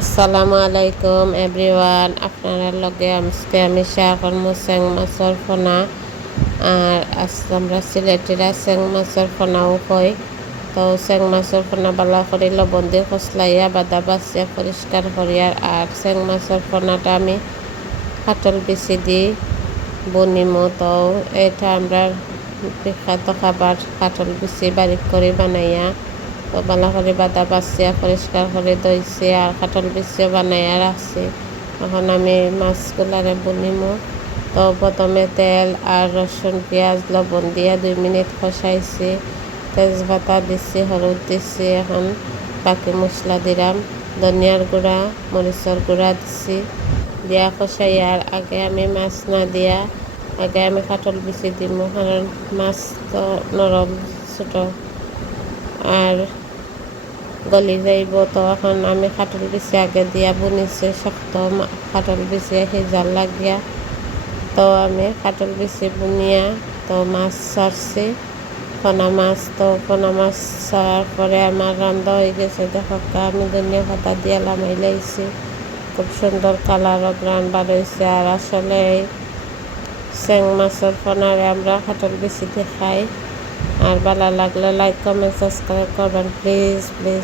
আসসালামু আলাইকুম, এভরিওয়ান। আপনার লগে আজকে আমি শেয়ার করব চেং মাছের ফোনা। আর আজকে আমরা সিলেটিরা চেং মাছের ফোনাও কই। তো চেং মাছের ফোনা বালা করে লবণ দিয়ে খসলাইয়া বাদা বাচিয়া পরিষ্কার করিয়ার আর চেং মাছের ফোনাটা আমি কাটল বেশি দি বনিমো তো এটা আমরা বিখ্যাত খাবার কাটল বেশি বারিক করে বানাইয়া। ভালো করে বাদা বাছিয়া পরিষ্কার করে দইছে আর কাটল বিছিয়ে বানাইয়া রাখছি এখন আমি মাছগুলারে বনিমো। তো প্রথমে তেল আর রসুন, পেঁয়াজ, লবণ দিয়া দুই মিনিট কষাইছি। তেজপাতা দিছি, হলুদ দিছি, এখন বাকি মশলা দিলাম। ধনিয়ার গুঁড়া, মরিচর গুঁড়া দিছি। দিয়া কষাইয়ার আগে আমি মাছ না দিয়া, আগে আমি কাটল বিছি দিম, কারণ মাছ তো নরম, ছোটো। আর গলি যাইব তো এখন আমি খাটল বিছি আগে দিয়া বুনিছে, শক্ত খাটল বিছি সিজার লাগিয়া। তো আমি খাটল বিছি বুনিয়া তো মাছ ছাড়ছি। পোনা মাছ তো পোনা মাছ ছাড়ার পরে আমার রান্না হয়ে গেছে। দেখো আমি ধনিয়া পাতা দিয়ে লামাই লাইছি। খুব সুন্দর কালার গ্রান বার হয়েছে আর আসলে চেং মাছের পোনারে আমরা খাটল বেশি খাই আর ভালো লাগলে লাইক কমেন্ট সাবস্ক্রাইব করবেন প্লিজ প্লিজ